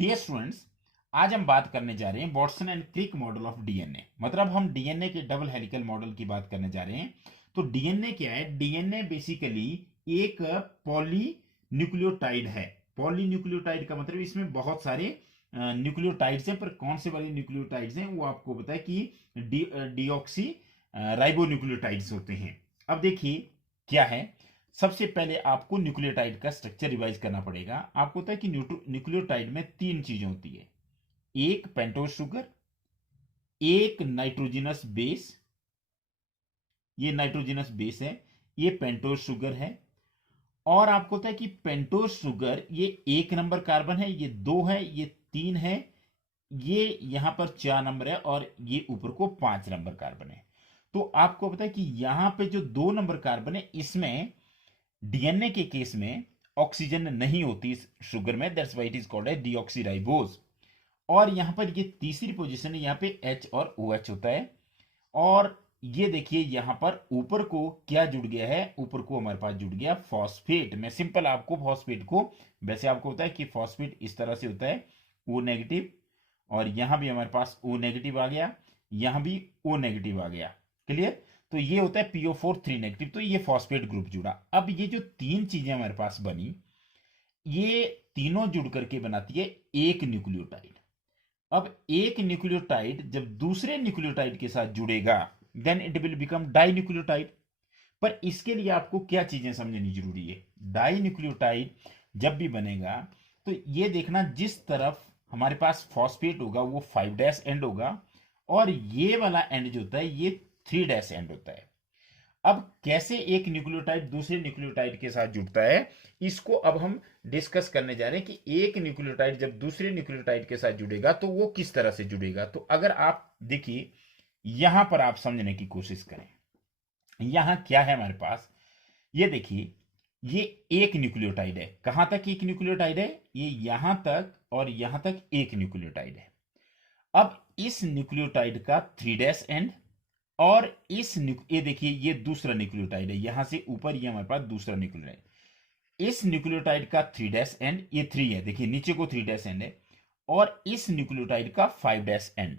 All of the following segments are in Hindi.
डियर स्टूडेंट्स, आज हम बात करने जा रहे हैं Watson and Crick model of DNA. मतलब हम डीएनए के डबल हेलिकल मॉडल की बात करने जा रहे हैं। तो डीएनए क्या है? डीएनए बेसिकली एक पॉली न्यूक्लियोटाइड है। पॉली न्यूक्लियोटाइड का मतलब इसमें बहुत सारे न्यूक्लियोटाइड्स हैं, पर कौन से वाले न्यूक्लियोटाइड्स हैं वो आपको पता है कि डीऑक्सी राइबो न्यूक्लियोटाइड्स होते हैं। अब देखिए क्या है। सबसे पहले आपको न्यूक्लियोटाइड का स्ट्रक्चर रिवाइज करना पड़ेगा। आपको पता है कि न्यूक्लियोटाइड में तीन चीजें होती है। एक पेंटोज शुगर, एक नाइट्रोजनस बेस, ये नाइट्रोजनस बेस है, ये पेंटोज शुगर है। और आपको पता है कि पेंटोज शुगर ये एक नंबर कार्बन है, ये दो है, ये तीन है, ये यहां पर 4 नंबर है, और ये ऊपर को 5 नंबर कार्बन है। तो आपको पता है कि यहां पे जो 2 नंबर कार्बन है, इसमें डीएनए के केस में ऑक्सीजन नहीं होती इस शुगर में, that's why it is called है डीऑक्सीराइबोज। और यहां पर ये तीसरी पोजीशन है, यहां पे H और OH होता है। और ये देखिए यहां पर ऊपर को क्या जुड़ गया है, ऊपर को हमारे पास जुड़ गया फॉस्फेट। मैं सिंपल आपको फॉस्फेट को, वैसे आपको पता है कि फॉस्फेट इस तरह से होता है O नेगेटिव, और यहां भी हमारे पास O नेगेटिव आ गया, यहां भी O नेगेटिव आ गया। क्लियर? तो ये होता है PO4 3 नेगेटिव। तो ये फॉस्फेट ग्रुप जुड़ा। अब ये जो तीन चीजें हमारे पास बनी, ये तीनों जुड़ करके बनाती है एक न्यूक्लियोटाइड। अब एक न्यूक्लियोटाइड जब दूसरे न्यूक्लियोटाइड के साथ जुड़ेगा, then it will become dinucleotide. पर इसके लिए आपको क्या चीजें समझनी जरूरी है? डाई न्यूक्लियोटाइड जब भी बनेगा, तो ये देखना जिस तरफ हमारे पास फॉस्फेट होगा वो 5' एंड होगा, और ये वाला एंड जो होता है ये 3' एंड होता है। अब कैसे एक न्यूक्लियोटाइड दूसरे न्यूक्लियोटाइड के साथ जुड़ता है, इसको अब हम डिस्कस करने जा रहे हैं कि एक न्यूक्लियोटाइड जब दूसरे न्यूक्लियोटाइड के साथ जुड़ेगा तो वो किस तरह से जुड़ेगा। तो अगर आप देखिए, यहां पर आप समझने की कोशिश करें, यहां क्या है हमारे पास। ये देखिए, ये एक न्यूक्लियोटाइड है। कहां तक एक न्यूक्लियोटाइड है? ये यहां तक और यहां तक एक न्यूक्लियोटाइड है। अब इस न्यूक्लियोटाइड का 3' एंड, और ये देखिए ये दूसरा न्यूक्लियोटाइड है, यहां से ऊपर ये हमारे पास दूसरा न्यूक्लियोटाइड। इस न्यूक्लियोटाइड का 3' एंड, ये 3 है, देखिए नीचे को 3' एंड है, और इस न्यूक्लियोटाइड का 5' एंड।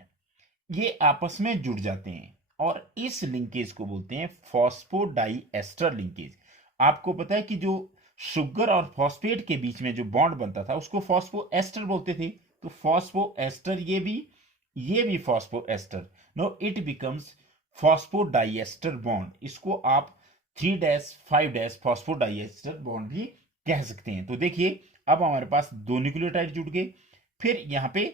ये आपस में जुड़ जाते हैं, और इस लिंकेज को बोलते हैं फॉस्फोडाइएस्टर लिंकेज। आपको पता है कि जो शुगर और फॉस्फेट के बीच में जो बॉन्ड बनता था उसको फॉस्फोएस्टर बोलते थे। तो फॉस्फोएस्टर, ये भी phosphoester. No, it becomes phosphodiester bond. इसको आप 3' 5' फॉस्फोडाइएस्टर बॉन्ड भी कह सकते हैं। तो देखिए अब हमारे पास दो न्यूक्लियोटाइड जुड़ गए, फिर यहां पे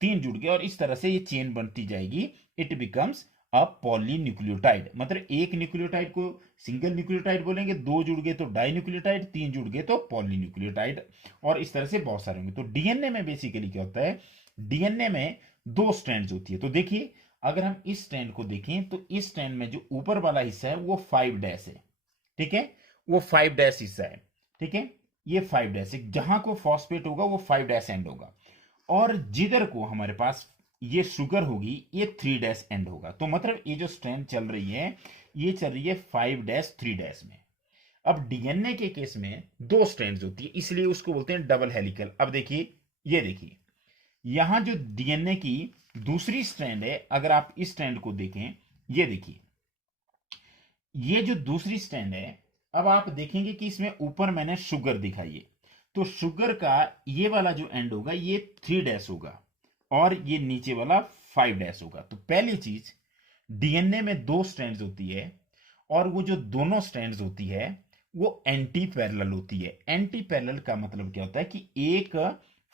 तीन जुड़ गए, और इस तरह से ये चेन बनती जाएगी। It becomes a polynucleotide. मतलब एक न्यूक्लियोटाइड को सिंगल न्यूक्लियोटाइड बोलेंगे, दो जुड़ गए तो डाई न्यूक्लियोटाइड, तीन जुड़ गए तो पॉलीन्यूक्लियोटाइड, और इस तरह से बहुत सारे होंगे। तो डीएनए में बेसिकली क्या होता है, डीएनए में दो स्ट्रैंड्स होती है। तो देखिए अगर हम इस स्ट्रैंड को देखें, तो इस स्ट्रैंड में जो ऊपर वाला हिस्सा है वो 5' है। ठीक है, वो 5' हिस्सा है। ठीक है, ये 5' है, जहां को फॉस्फेट होगा वो 5' एंड होगा, और जिधर को हमारे पास ये शुगर होगी ये 3' एंड होगा। तो मतलब ये जो स्ट्रैंड चल रही है, ये चल रही है 5' 3' में। अब डीएनए के केस में दो स्ट्रैंड्स होती है, इसलिए उसको बोलते हैं डबल हेलिकल। अब देखिए, ये देखिए यहां जो डीएनए की दूसरी स्ट्रैंड है, अगर आप इस स्ट्रैंड को देखें, ये देखिए ये जो दूसरी स्ट्रैंड है, अब आप देखेंगे कि इसमें ऊपर मैंने शुगर दिखाई है। तो शुगर का ये वाला जो एंड होगा ये 3' होगा, और ये नीचे वाला 5' होगा। तो पहली चीज, डीएनए में दो स्ट्रैंड्स होती है, और वो जो दोनों स्ट्रैंड्स होती है वो एंटी पैरेलल होती है। एंटी पैरेलल का मतलब क्या होता है कि एक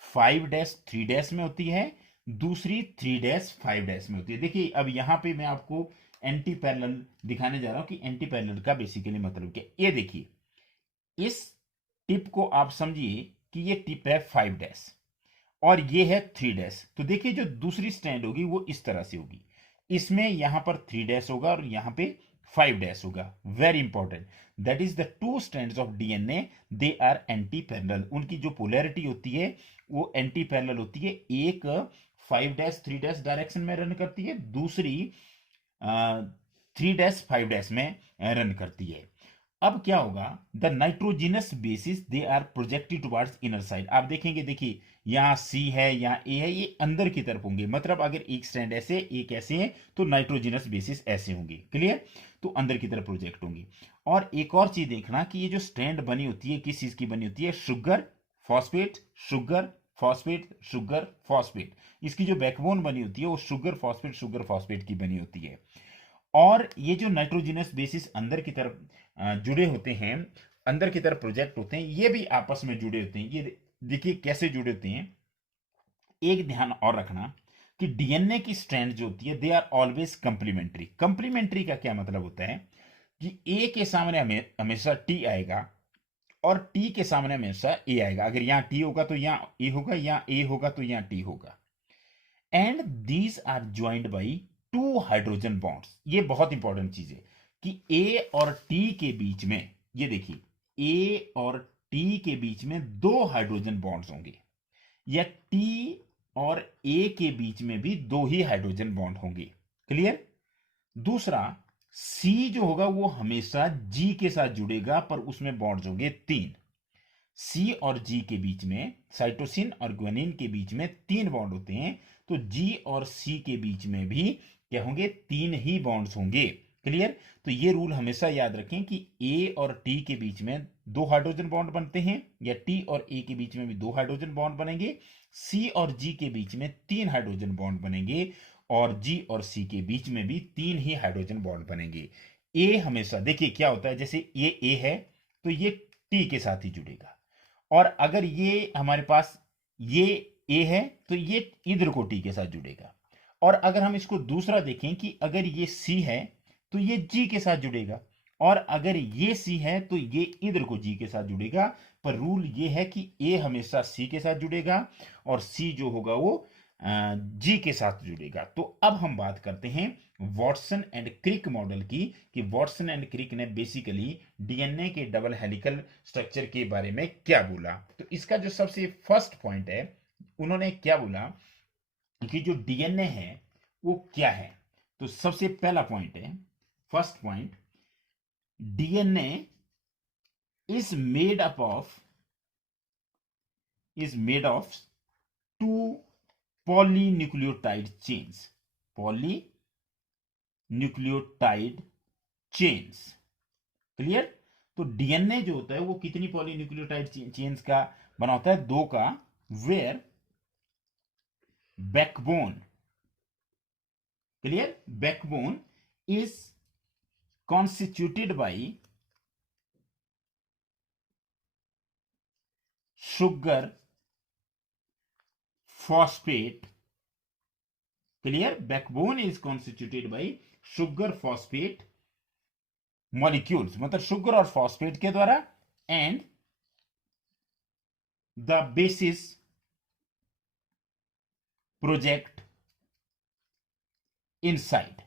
5' 3' में होती है, दूसरी 3' 5' में होती है। देखिए अब यहां पे मैं आपको एंटी पैरेलल दिखाने जा रहा हूं कि एंटी पैरेलल का बेसिकली मतलब क्या। ये देखिए इस टिप को आप समझिए कि ये टिप है 5' और ये है 3' तो देखिए जो दूसरी स्ट्रैंड होगी वो इस तरह से होगी, इसमें यहां पर 3' होगा और यहां पे 5' होगा। Very important, that is the two strands of DNA, they are anti parallel. उनकी जो पोलैरिटी होती है वो एंटी पैरेलल होती है। एक 5' 3' डायरेक्शन में रन करती है, दूसरी 3' 5' में रन करती है। अब क्या होगा, the nitrogenous bases they are projected towards inner side. आप देखेंगे, देखिए यहाँ सी है, यहाँ ए है, ये अंदर की तरफ होंगे। मतलब अगर एक स्ट्रैंड ऐसे, एक ऐसे है, तो नाइट्रोजिनस बेसिस ऐसे होंगे। क्लियर? तो अंदर की तरफ प्रोजेक्ट होंगी। और एक और चीज देखना कि ये जो स्ट्रैंड बनी होती है किस चीज की बनी होती है, sugar phosphate, sugar phosphate, sugar phosphate. इसकी जो बैकबोन बनी होती है वो शुगर फॉस्फेट की बनी होती है। और ये जो नाइट्रोजिनस बेसिस अंदर की तरफ जुड़े होते हैं, अंदर की तरफ प्रोजेक्ट होते हैं, ये भी आपस में जुड़े होते हैं। ये देखिए कैसे जुड़े होते हैं। एक ध्यान और रखना कि डीएनए की स्ट्रैंड जो होती है they are always complementary. Complementary का क्या मतलब होता है कि ए के सामने हमेशा टी आएगा और टी के सामने हमेशा ए आएगा। अगर यहां टी होगा तो यहां ए होगा, यहां ए होगा तो यहां टी होगा। And these are joined by two hydrogen bonds. ये बहुत इंपॉर्टेंट चीज है कि ए और टी के बीच में, ये देखिए, ए और टी के बीच में दो हाइड्रोजन बॉन्ड्स होंगे, या टी और ए के बीच में भी दो ही हाइड्रोजन बॉन्ड होंगे। क्लियर? दूसरा, सी जो होगा वो हमेशा जी के साथ जुड़ेगा, पर उसमें बॉन्ड्स होंगे तीन। सी और जी के बीच में, साइटोसिन और ग्वानिन के बीच में तीन बॉन्ड होते हैं, तो जी और सी के बीच में भी क्या होंगे, तीन ही बॉन्ड्स होंगे। क्लियर? तो ये रूल हमेशा याद रखें कि ए और टी के बीच में दो हाइड्रोजन बॉन्ड बनते हैं, या टी और ए के बीच में भी दो हाइड्रोजन बॉन्ड बनेंगे, सी और जी के बीच में तीन हाइड्रोजन बॉन्ड बनेंगे, और जी और सी के बीच में भी तीन ही हाइड्रोजन बॉन्ड बनेंगे। ए हमेशा, देखिए क्या होता है, जैसे ये ए है तो ये टी के साथ ही जुड़ेगा, और अगर ये हमारे पास ये ए है तो ये इधर को टी के साथ जुड़ेगा। और अगर हम इसको दूसरा देखें कि अगर ये सी है तो ये जी के साथ जुड़ेगा, और अगर ये सी है तो ये इधर को जी के साथ जुड़ेगा। पर रूल ये है कि ए हमेशा सी के साथ जुड़ेगा, और सी जो होगा वो जी के साथ जुड़ेगा। तो अब हम बात करते हैं वॉटसन एंड क्रिक मॉडल की, कि वॉटसन एंड क्रिक ने बेसिकली डीएनए के डबल हेलिकल स्ट्रक्चर के बारे में क्या बोला। तो इसका जो सबसे फर्स्ट पॉइंट है, उन्होंने क्या बोला कि जो डीएनए है वो क्या है। तो सबसे पहला पॉइंट है, first point, DNA is made up of two polynucleotide chains, polynucleotide chains। Clear? तो डीएनए जो होता है वो कितनी पॉलीन्यूक्लियोटाइड चेन्स का बना होता है, दो का, where backbone, clear, backbone is constituted by sugar phosphate. Clear? Backbone is constituted by sugar phosphate molecules, मतलब शुगर और फॉस्फेट के द्वारा, and the bases project inside.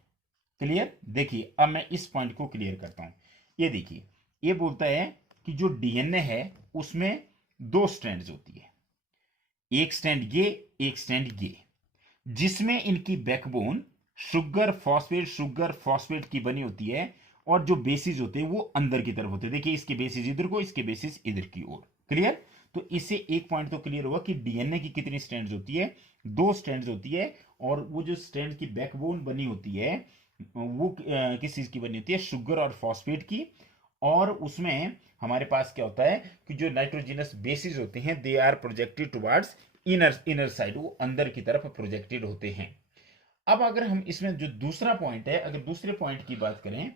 Clear? देखिए अब मैं इस पॉइंट को क्लियर करता हूं। ये देखिए, ये बोलता है कि जो डीएनए है उसमें दो स्ट्रैंड्स होती है, एक स्ट्रैंड ये, एक स्ट्रैंड ये, जिसमें इनकी बैकबोन शुगर फॉस्फेट की बनी होती है, और जो बेसिस होते हैं वो अंदर की तरफ होते हैं। देखिए इसके बेसिस इधर को, इसके बेसिस इधर की ओर। क्लियर? तो इससे एक पॉइंट तो क्लियर हुआ कि डीएनए की कितनी स्ट्रैंड्स होती है, दो स्ट्रैंड्स होती है। और वो जो स्ट्रैंड की बैकबोन बनी होती है वो किस चीज की बनी होती है, शुगर और फॉस्फेट की। और उसमें हमारे पास क्या होता है कि जो नाइट्रोजिनस बेसिस होते हैं they are projected towards inner side, वो अंदर की तरफ प्रोजेक्टेड होते हैं। अब अगर हम इसमें जो दूसरा पॉइंट है, अगर दूसरे पॉइंट की बात करें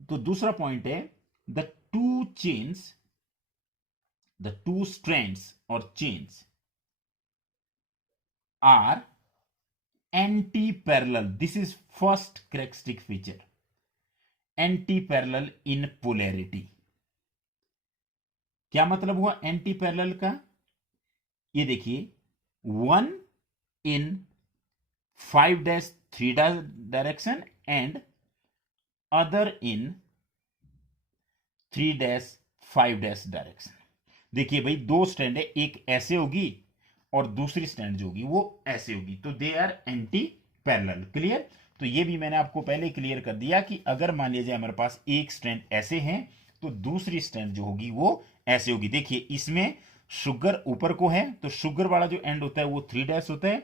तो दूसरा पॉइंट है the two chains, the two strands और chains are anti parallel. This is first characteristic feature, anti parallel in polarity. क्या मतलब हुआ एंटी पैरेलल का? ये देखिए, one in 5-3 direction and other in 3-5 direction. देखिए भाई, दो स्टैंड है, एक ऐसे होगी और दूसरी स्टैंड जो होगी वो ऐसे होगी, तो they are anti parallel. Clear? तो ये भी मैंने आपको पहले क्लियर कर दिया कि अगर मान लीजिए हमारे पास एक स्टैंड ऐसे हैं तो दूसरी स्ट्रैंड जो होगी वो ऐसे होगी। देखिए इसमें शुगर ऊपर को है तो शुगर वाला जो एंड होता है वो 3 डैश होता है,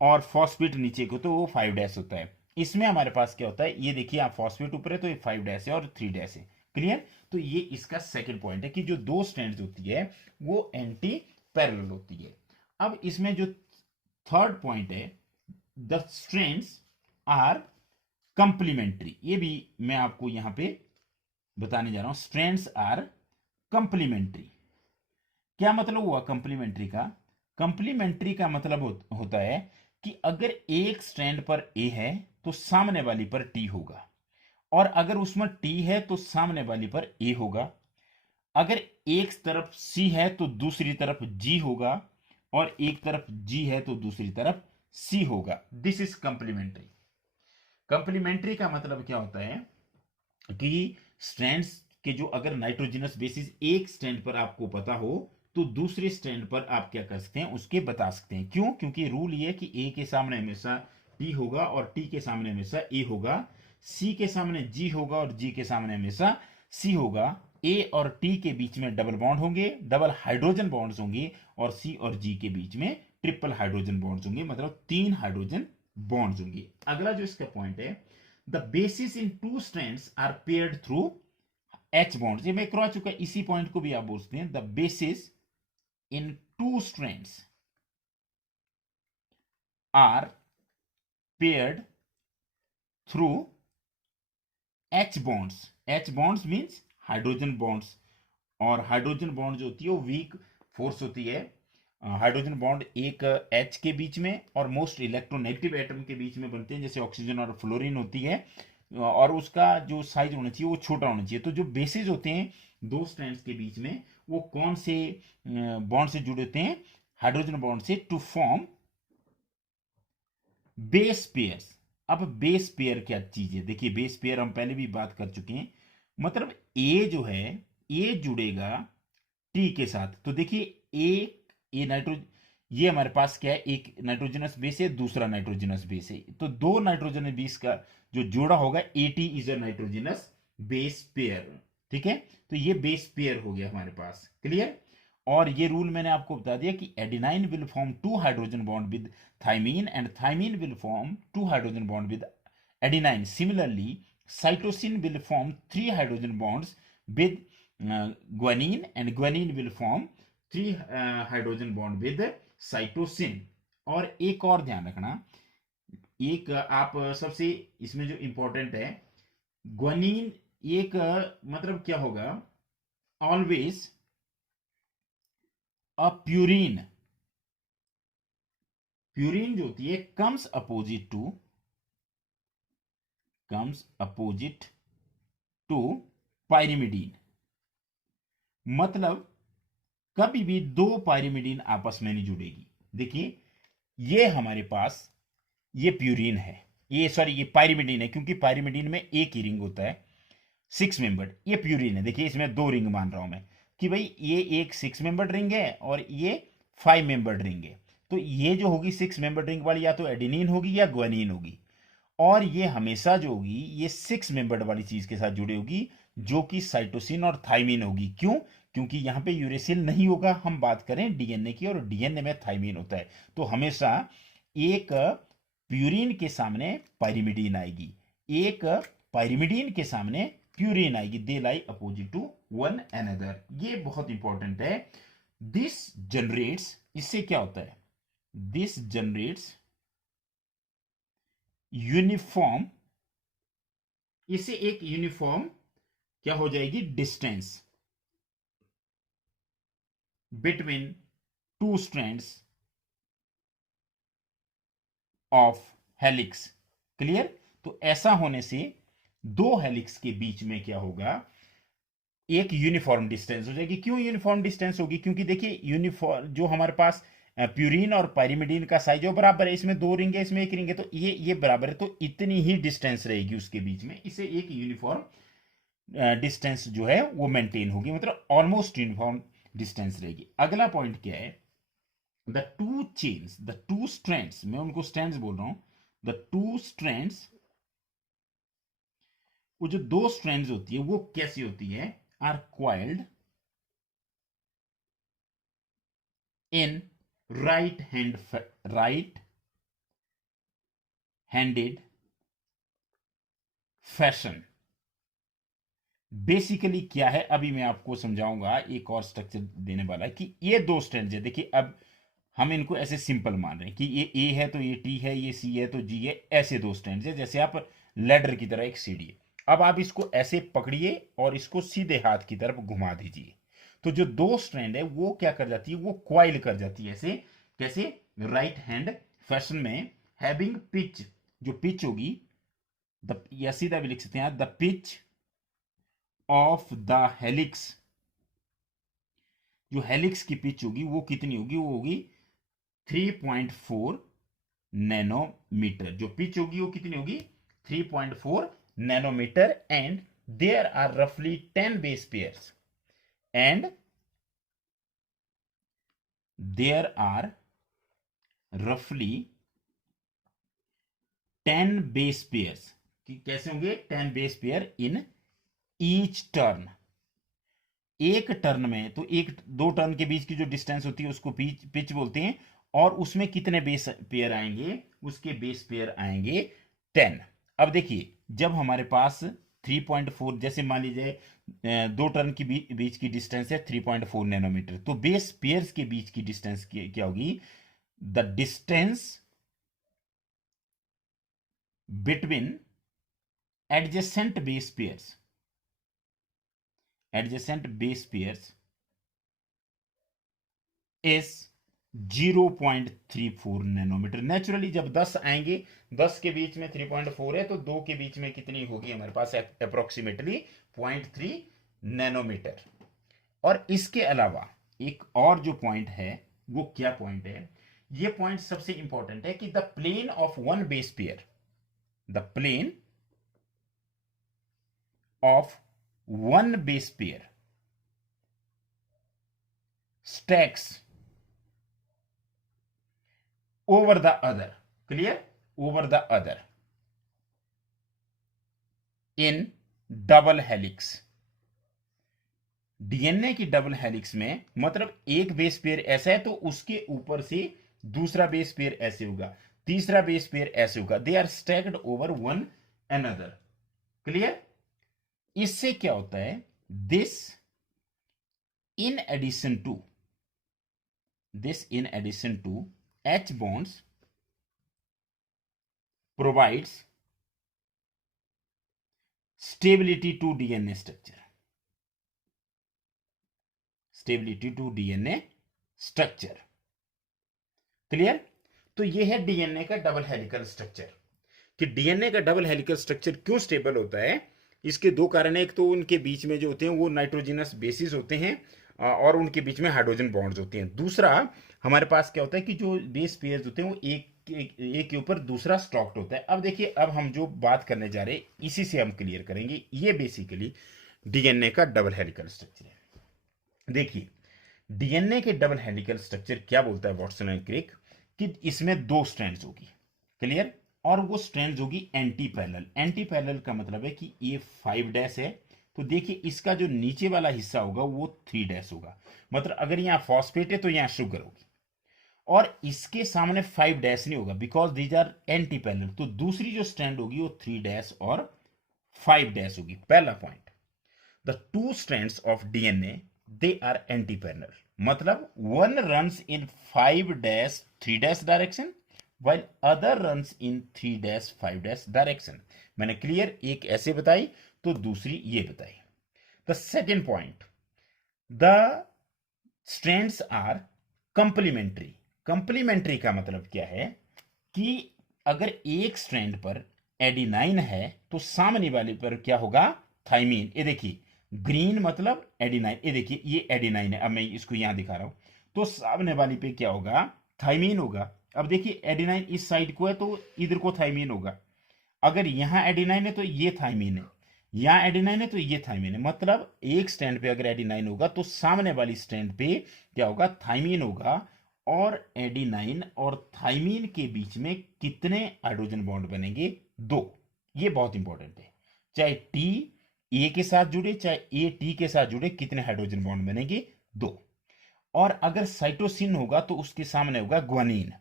और फॉस्फेट नीचे को तो वो 5 डैश होता है। इसमें हमारे पास क्या होता है, ये देखिए आप फॉस्फेट ऊपर है तो ये 5 डैश है और 3 डैश है। क्लियर? तो ये इसका सेकंड पॉइंट है कि जो दो स्ट्रैंड्स होती है वो एंटी पैरेलल होती है। अब इसमें जो थर्ड पॉइंट है, द स्ट्रैंड्स आर कंप्लीमेंट्री, ये भी मैं आपको यहां पे बताने जा रहा हूं। Strands are complementary. क्या मतलब हुआ कंप्लीमेंट्री का? कंप्लीमेंट्री का मतलब होता है कि अगर एक स्ट्रैंड पर ए है तो सामने वाली पर टी होगा, और अगर उसमें टी है तो सामने वाली पर ए होगा। अगर एक तरफ सी है तो दूसरी तरफ जी होगा, और एक तरफ जी है तो दूसरी तरफ सी होगा। This is complementary. कंप्लीमेंट्री का मतलब क्या होता है कि स्ट्रैंड्स के जो अगर नाइट्रोजनस बेसिस एक स्ट्रैंड पर आपको पता हो तो दूसरे स्ट्रैंड पर आप क्या कर सकते हैं, उसके बता सकते हैं। क्यों? क्योंकि रूल ये है कि ए के सामने हमेशा टी होगा और टी के सामने हमेशा ए होगा, सी के सामने जी होगा और जी के सामने हमेशा सी होगा। ए और टी के बीच में डबल बॉन्ड होंगे, डबल हाइड्रोजन बॉन्ड्स होंगे, और सी और जी के बीच में ट्रिपल हाइड्रोजन बॉन्ड्स होंगे, मतलब 3 हाइड्रोजन बॉन्ड्स होंगे। अगला जो इसका पॉइंट है, the bases in two strands are paired through H bonds. ये मैं करवा चुका, इसी पॉइंट को भी आप बोलते हैं the bases in two strands are paired through H bonds. H bonds means hydrogen bonds, और हाइड्रोजन बॉन्ड जो होती है वो वीक फोर्स होती है। हाइड्रोजन बॉन्ड एक एच के बीच में और मोस्ट इलेक्ट्रोनेगेटिव एटम के बीच में बनते हैं, जैसे ऑक्सीजन और फ्लोरीन होती है, और उसका जो साइज होना चाहिए वो छोटा होना चाहिए। तो जो बेसिस होते हैं दो स्ट्रैंड्स के बीच में, वो कौन से बॉन्ड से जुड़े होते हैं? हाइड्रोजन बॉन्ड से, टू फॉर्म बेस पेयर्स। अब बेस पेयर क्या चीज है? देखिए बेस पेयर हम पहले भी बात कर चुके हैं। मतलब ए जो है, ए जुड़ेगा टी के साथ। तो देखिए ए नाइट्रोजन, ये हमारे पास क्या है, एक नाइट्रोजनस बेस है, दूसरा नाइट्रोजनस बेस है, तो दो नाइट्रोजनस बेस का जो जोड़ा होगा, eighty is a nitrogenous base pair. ठीक है? तो ये बेस पेयर हो गया हमारे पास। क्लियर? और ये रूल मैंने आपको बता दिया कि adenine will form 2 hydrogen bond with thymine, and thymine will form 2 hydrogen bond with adenine. Similarly cytosine will form 3 hydrogen bonds with guanine, and guanine will form 3 hydrogen bond with cytosine। और एक और ध्यान रखना, एक आप सबसे इसमें जो इंपॉर्टेंट है, ग्वानिन एक मतलब क्या होगा, ऑलवेज अ प्यूरिन। प्यूरिन जो होती है comes opposite to pyrimidine। मतलब कभी भी दो पायरिमिडीन आपस में नहीं जुड़ेगी। देखिए ये हमारे पास ये प्यूरिन है, ये सॉरी ये पायरिमिडीन है, क्योंकि पायरिमिडीन में एक ही रिंग होता है 6 मेंबर्ड। ये प्यूरिन है, देखिए इसमें 2 रिंग मान रहा हूं मैं कि भाई ये एक 6 मेंबर्ड रिंग है और ये 5 मेंबर्ड रिंग है। तो ये जो होगी 6 मेंबर्ड रिंग वाली, या तो एडेनिन होगी या ग्वानिन होगी, और ये हमेशा जो होगी ये 6 मेंबर्ड वाली चीज के साथ जुड़ी होगी, जो कि साइटोसिन और थाइमिन होगी। क्यों? क्योंकि यहां पे यूरेसिल नहीं होगा। हम बात करें डीएनए की, और डीएनए में थाइमिन होता है, तो हमेशा एक प्यूरिन के सामने पायरिमिडीन आएगी, एक पायरिमिडीन के सामने प्यूरिन आएगी। दे लाई अपोजिट टू वन अनदर। ये बहुत इंपॉर्टेंट है। दिस जनरेट्स, इससे क्या होता है, दिस जनरेट्स यूनिफॉर्म, इससे एक यूनिफॉर्म क्या हो जाएगी, distance between two strands of helix. Clear? तो ऐसा होने से दो हेलिक्स के बीच में क्या होगा, एक यूनिफॉर्म डिस्टेंस हो जाएगी। क्यों यूनिफॉर्म डिस्टेंस होगी? क्योंकि देखिए यूनिफॉर्म जो हमारे पास प्यूरिन और पायरिमिडीन का साइज जो बराबर है, इसमें 2 रिंग है, इसमें 1 रिंग है, तो ये बराबर है, तो इतनी ही डिस्टेंस रहेगी उसके बीच में। इसे एक यूनिफॉर्म डिस्टेंस जो है वो मेंटेन होगी, मतलब ऑलमोस्ट यूनिफॉर्म डिस्टेंस रहेगी। अगला पॉइंट क्या है, the two chains, the two strands, मैं उनको स्ट्रैंड्स बोल रहा हूं, द टू स्ट्रैंड्स, वो जो दो स्ट्रैंड्स होती है वो कैसी होती है, are coiled in right handed fashion. Basically क्या है, अभी मैं आपको समझाऊंगा, एक और स्ट्रक्चर देने वाला है कि ये दो स्ट्रैंड्स है। देखिए अब हम इनको ऐसे सिंपल मान रहे हैं कि ये ए है तो ये टी है, ये सी है तो जी है, ऐसे दो स्ट्रैंड्स है, जैसे आप लेडर की तरह एक सीढ़ी है। अब आप इसको ऐसे पकड़िए और इसको सीधे हाथ की तरफ घुमा दीजिए, तो जो दो स्ट्रैंड है वो क्या कर जाती है, वो क्वाइल कर जाती है ऐसे। कैसे? राइट हैंड फैशन में, हैविंग पिच, जो पिच होगी द, या सीधा भी लिख सकते हैं the pitch of the helix, जो हेलिक्स की पिच होगी वो कितनी होगी, वो होगी 3.4 नैनोमीटर। जो पिच होगी वो कितनी होगी, 3.4 नैनोमीटर। एंड देयर आर रफली 10 base pairs, and there are रफली 10 बेस पेयर्स। कैसे होंगे 10 base pair in each turn, एक टर्न में, तो एक दो टर्न के बीच की जो डिस्टेंस होती है उसको पिच पिच बोलते हैं। और उसमें कितने बेस पेयर आएंगे, उसके बेस पेयर आएंगे 10। अब देखिए जब हमारे पास 3.4, जैसे मान लीजिए दो टर्न की बीच की डिस्टेंस है 3.4 नैनोमीटर, तो बेस पेयर्स के बीच की डिस्टेंस क्या होगी, the distance between adjacent base pairs, adjacent base pairs is 0.34 nanometre. Naturally जब 10 आएंगे, 10 के बीच में 3.4 है, तो 2 के बीच में कितनी होगी हमारे पास, अप्रोक्सीमेटली 0.3 नैनोमीटर। और इसके अलावा एक और जो पॉइंट है, वो क्या पॉइंट है, ये पॉइंट सबसे इंपॉर्टेंट है कि the plane of one base pair, the plane of one base pair stacks over the other, clear, over the other in double helix. DNA की डबल हेलिक्स में मतलब एक बेस पेयर ऐसा है तो उसके ऊपर से दूसरा बेस पेयर ऐसे होगा, तीसरा बेस पेयर ऐसे होगा, they are stacked over one another. Clear? इससे क्या होता है, this in addition to, this in addition to H bonds provides stability to DNA structure, stability to DNA structure। Clear? तो ये है डीएनए का डबल हेलिकल स्ट्रक्चर। कि डीएनए का डबल हेलिकल स्ट्रक्चर क्यों स्टेबल होता है, इसके दो कारण है। एक तो उनके बीच में जो होते हैं वो नाइट्रोजनस बेसिस होते हैं और उनके बीच में हाइड्रोजन बॉन्ड्स होते हैं। दूसरा हमारे पास क्या होता है कि जो बेस पेयर्स होते हैं वो एक के ऊपर दूसरा स्टॉक्ड होता है। अब देखिए अब हम जो बात करने जा रहे हैं इसी से हम क्लियर करेंगे। ये बेसिकली डीएनए का डबल हेलिकल स्ट्रक्चर है। देखिए डीएनए के डबल हेलिकल स्ट्रक्चर क्या बोलता है वॉटसन एंड क्रिक, कि इसमें दो स्ट्रैंड्स होगी। क्लियर? और वो स्ट्रैंड्स होगी एंटी पैरेलल। एंटी पैरेलल का मतलब है कि ये 5 डैश है, तो देखिए इसका जो नीचे वाला हिस्सा होगा वो 3 डैश होगा। मतलब अगर यहाँ फॉस्फेट है तो यहाँ शुगर होगी, और इसके सामने 5 डैश नहीं होगा because these are anti parallel. तो दूसरी जो स्ट्रैंड होगी वो 3 डैश और 5 डैश होगी। पहला point, the two strands of DNA they are anti parallel, मतलब one runs in 5 dash 3 dash direction while other runs in 3 dash 5 dash direction। मैंने क्लियर एक ऐसे बताई तो दूसरी ये बताई। The second point, the strands are complementary. Complementary का मतलब क्या है कि अगर एक स्ट्रैंड पर एडिनाइन है तो सामने वाले पर क्या होगा, थाइमीन। ये देखिए ग्रीन मतलब एडिनाइन, ये देखिए ये एडिनाइन है। अब मैं इसको यहां दिखा रहा हूं, तो सामने वाली पे क्या होगा, थाइमीन होगा। अब देखिए एडिनाइन इस साइड को है तो इधर को थाइमीन होगा। अगर यहां एडिनाइन है तो ये थाइमीन है, यहां एडिनाइन है तो ये थाइमीन है। मतलब एक स्टैंड पे अगर एडिनाइन होगा तो सामने वाली स्टैंड पे क्या होगा, थाइमीन होगा। और एडिनाइन और थाइमीन के बीच में कितने हाइड्रोजन बॉन्ड बनेंगे, 2। ये बहुत इंपॉर्टेंट है। चाहे टी ए के साथ जुड़े चाहे ए टी के साथ जुड़े, कितने हाइड्रोजन बॉन्ड बनेंगे? 2। और अगर साइटोसिन होगा तो उसके सामने होगा ग्वानिन।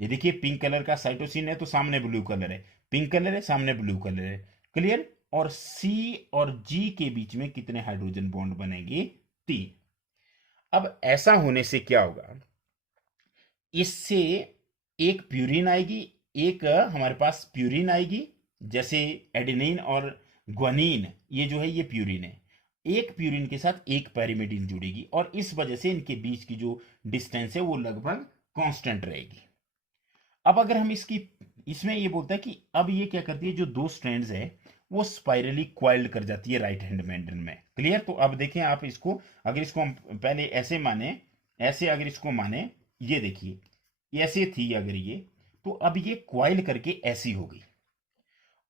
ये देखिए पिंक कलर का साइटोसिन है तो सामने ब्लू कलर है, पिंक कलर है सामने ब्लू कलर है, क्लियर। और सी और जी के बीच में कितने हाइड्रोजन बॉन्ड बनेंगे? 3। अब ऐसा होने से क्या होगा, इससे एक प्यूरिन आएगी, एक हमारे पास प्यूरिन आएगी, जैसे एडेनिन और ग्वानिन, ये जो है ये प्यूरिन है। एक प्यूरिन के साथ एक पैरिमिडिन जुड़ेगी और इस वजह से इनके बीच की जो डिस्टेंस है वो लगभग कांस्टेंट रहेगी। अब अगर हम इसकी इसमें ये बोलता है कि अब ये क्या करती है, जो दो स्ट्रैंड्स है वो स्पाइरली क्वाइल्ड कर जाती है राइट हैंड मेंडन में, क्लियर। तो अब देखें आप इसको, अगर इसको हम पहले ऐसे माने, ऐसे अगर इसको माने, ये देखिए ऐसे थी अगर ये, तो अब ये क्वाइल करके ऐसी हो गई।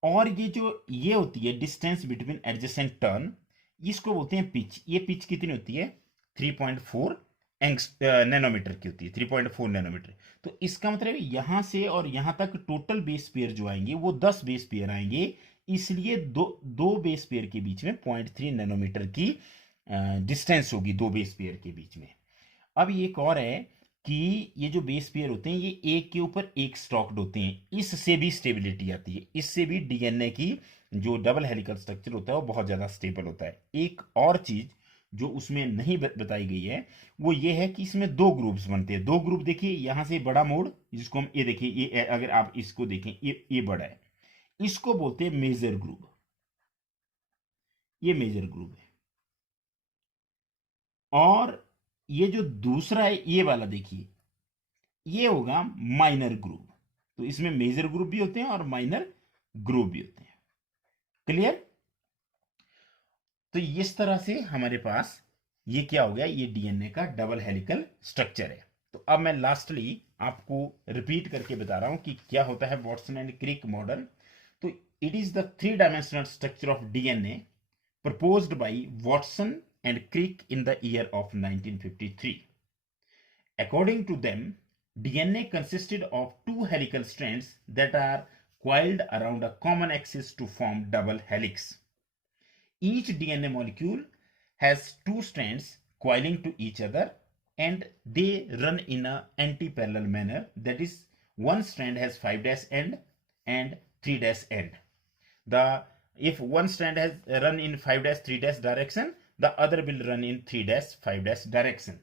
और ये जो ये होती है डिस्टेंस बिटवीन एडजेसेंट टर्न, इसको बोलते हैं पिच। ये पिच कितनी होती है? 3.4 नैनोमीटर की होती है, 3.4 नैनोमीटर। तो इसका मतलब यहां से और यहां तक टोटल बेस पेयर जो आएंगे वो 10 बेस पेयर आएंगे, इसलिए दो बेस पेयर के बीच में 0.3 नैनोमीटर की डिस्टेंस होगी दो बेस पेयर के बीच में। अब ये एक और है कि ये जो बेस पेयर होते हैं ये एक के ऊपर एक स्टॉक्ड होते हैं, इससे भी स्टेबिलिटी आती है, इससे भी डीएनए की जो डबल हेलिकल स्ट्रक्चर होता है वो बहुत ज़्यादा स्टेबल होता है। एक और चीज़ जो उसमें नहीं बताई गई है वो ये है कि इसमें दो ग्रुप्स बनते हैं। दो ग्रुप देखिए, यहां से बड़ा मोड जिसको हम ये देखिए, ये अगर आप इसको देखें ये बड़ा है, इसको बोलते हैं मेजर ग्रुप, ये मेजर ग्रुप है। और ये जो दूसरा है ये वाला देखिए, ये होगा माइनर ग्रुप। तो इसमें मेजर ग्रुप भी होते हैं और माइनर ग्रुप भी होते हैं, क्लियर। तो इस तरह से हमारे पास ये क्या हो गया, ये डीएनए का डबल हेलिकल स्ट्रक्चर है। तो अब मैं लास्टली आपको रिपीट करके बता रहा हूं कि क्या होता है वॉटसन एंड क्रिक मॉडल। तो it is the 3 dimensional structure of DNA proposed by Watson and Crick in the year of 1953. According to them, DNA consisted of two helical strands that are coiled around a common axis to form double helix. Each DNA molecule has two strands coiling to each other and they run in an anti-parallel manner. That is, one strand has 5' end and 3' end. The if one strand has run in 5' 3' direction, the other will run in 3' 5' direction.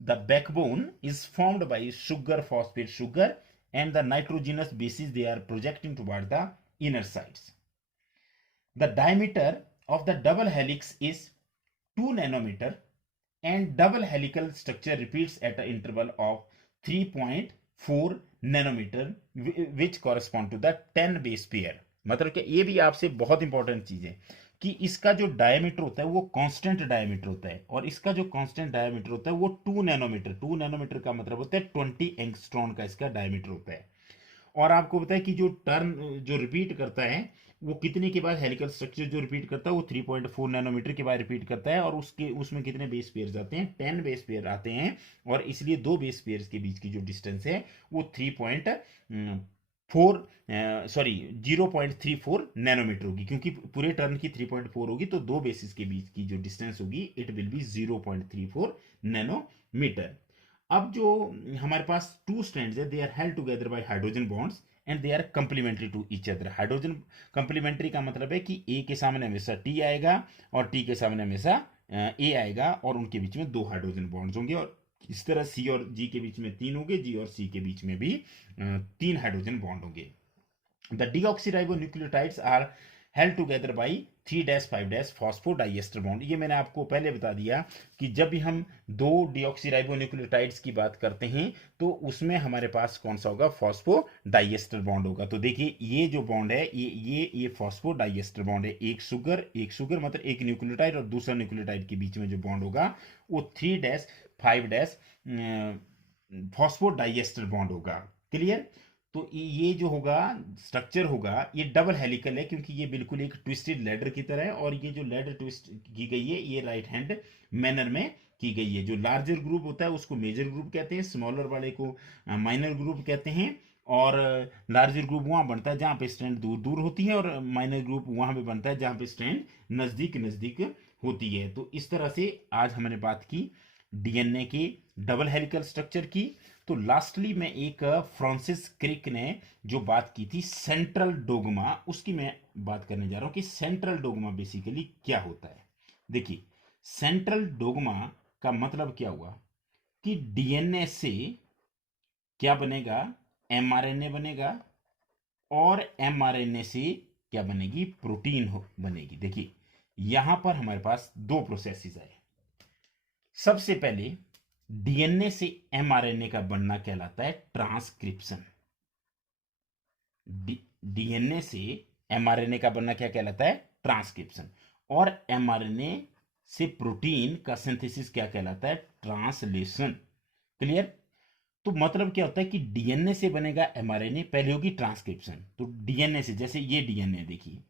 The backbone is formed by sugar phosphate sugar and the nitrogenous bases they are projecting toward the inner sides. The diameter of the double helix is 2 nanometer and double helical structure repeats at an interval of 3.4 nanometer which correspond to the 10 base pair. मतलब कि ये भी आपसे बहुत इंपॉर्टेंट चीज है कि इसका जो डायमीटर होता है वो कांस्टेंट डायमीटर होता है, और इसका जो कांस्टेंट डायमीटर होता है वो 2 नैनोमीटर, 2 नैनोमीटर का मतलब होता है 20 एंगस्ट्रॉन का इसका डायमीटर होता है। और आपको पता है कि जो टर्न जो रिपीट करता है वो कितने के बाद, हेलिकल स्ट्रक्चर जो रिपीट करता है वो 3.4 नैनोमीटर के बाद रिपीट करता है, और उसके उसमें कितने बेस पेयर आते हैं? 10 बेस पेयर आते हैं। और इसलिए दो बेस पेयर के बीच की जो डिस्टेंस है वो 0.34 नैनोमीटर होगी, क्योंकि पूरे टर्न की 3.4 होगी तो दो बेसिस के बीच की जो डिस्टेंस होगी इट विल बी 0.34 नैनोमीटर। अब जो हमारे पास टू स्ट्रैंड्स है they are held together by hydrogen bonds and they are complementary to each other. Hydrogen complementary का मतलब है कि ए के सामने हमेशा टी आएगा और टी के सामने हमेशा ए आएगा, और उनके बीच में दो हाइड्रोजन बॉन्ड्स होंगे। और इस तरह सी और जी के बीच में 3 होंगे, जी और सी के बीच में भी 3 हाइड्रोजन बॉन्ड होंगे। The deoxyribonucleotides are held together by 3' 5' phosphodiester bond. ये मैंने आपको पहले बता दिया कि जब भी हम दो डीऑक्सीराइबोन्यूक्लियोटाइड्स की बात करते हैं तो उसमें हमारे पास कौन सा होगा? फॉस्फोडाइएस्टर बॉन्ड होगा। तो देखिए ये जो बॉन्ड है ये फॉस्फोडाइएस्टर बॉन्ड है। एक शुगर मतलब एक न्यूक्लियोटाइड और दूसरा न्यूक्लियोटाइड के बीच में जो बॉन्ड होगा वो 3' 5' फॉस्फोडाइएस्टर बॉन्ड होगा, क्लियर। तो ये जो होगा स्ट्रक्चर होगा ये डबल हेलिकल है, क्योंकि ये बिल्कुल एक ट्विस्टेड लेडर की तरह है, और ये जो लेडर ट्विस्ट की गई है ये राइट हैंड मैनर में की गई है। जो लार्जर ग्रुप होता है उसको मेजर ग्रुप कहते हैं, स्मॉलर वाले को माइनर ग्रुप कहते हैं। और लार्जर ग्रुप वहाँ बनता है जहाँ पे स्ट्रैंड दूर दूर होती है, और माइनर ग्रुप वहाँ पे बनता है जहाँ पे स्ट्रैंड नज़दीक नज़दीक होती है। तो इस तरह से आज हमने बात की डीएनए के डबल हेलिकल स्ट्रक्चर की। तो लास्टली मैं एक फ्रांसिस क्रिक ने जो बात की थी सेंट्रल डोगमा, उसकी मैं बात करने जा रहा हूँ कि सेंट्रल डोगमा बेसिकली क्या होता है। देखिए, सेंट्रल डोगमा का मतलब क्या हुआ कि डीएनए से क्या बनेगा, एमआरएनए बनेगा, और एमआरएनए से क्या बनेगी, प्रोटीन हो बनेगी। देखिए यहां पर हमारे पास दो प्रोसेसेस है। सबसे पहले डीएनए से एमआरएनए का बनना कहलाता है ट्रांसक्रिप्शन। डीएनए से एमआरएनए का बनना क्या कहलाता है, ट्रांसक्रिप्शन। और एमआरएनए से प्रोटीन का सिंथेसिस क्या कहलाता है, ट्रांसलेशन। क्लियर। तो मतलब क्या होता है कि डीएनए से बनेगा एमआरएनए, पहले होगी ट्रांसक्रिप्शन। तो डीएनए से, जैसे ये डीएनए देखिए,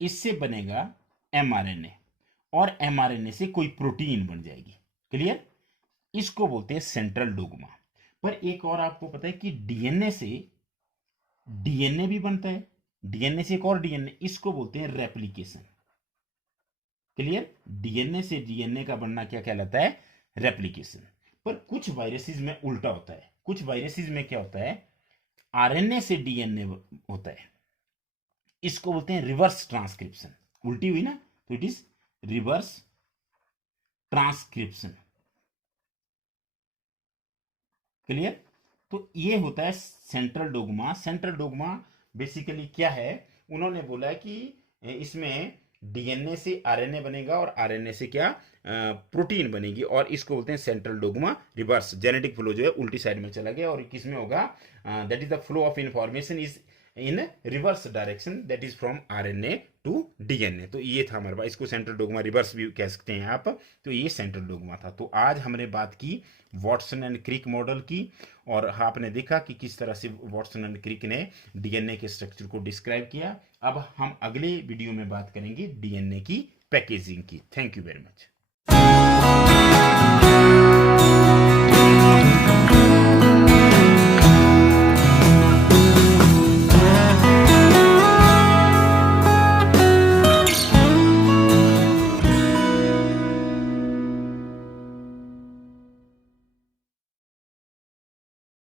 इससे बनेगा एमआरएनए, और एमआरएनए से कोई प्रोटीन बन जाएगी। क्लियर। इसको बोलते हैं सेंट्रल डोगमा। पर एक और आपको पता है कि डीएनए से डीएनए भी बनता है, डीएनए से एक और डीएनए, इसको बोलते हैं रेप्लिकेशन। क्लियर। डीएनए से डीएनए का बनना क्या कहलाता है, रेप्लिकेशन। पर कुछ वायरसेस में उल्टा होता है। कुछ वायरसेस में क्या होता है, आरएनए से डीएनए होता है, इसको बोलते हैं रिवर्स ट्रांसक्रिप्शन। उल्टी हुई ना, तो it is reverse transcription. Clear. तो ये होता है central dogma. Central dogma basically क्या है, उन्होंने बोला कि इसमें डीएनए से आरएनए बनेगा, और आरएनए से क्या, प्रोटीन बनेगी, और इसको बोलते हैं central dogma reverse. Genetic flow जो है उल्टी साइड में चला गया, और किसमें होगा, that is the flow of information is in reverse direction, that is from RNA to DNA. तो ये था हमारे पास, इसको सेंट्रल डोगमा रिवर्स भी कह सकते हैं आप। तो ये सेंट्रल डोगमा था। तो आज हमने बात की वॉटसन एंड क्रिक मॉडल की, और आपने देखा कि किस तरह से वॉटसन एंड क्रिक ने डीएनए के स्ट्रक्चर को डिस्क्राइब किया। अब हम अगले वीडियो में बात करेंगे डीएनए की पैकेजिंग की। Thank you very much.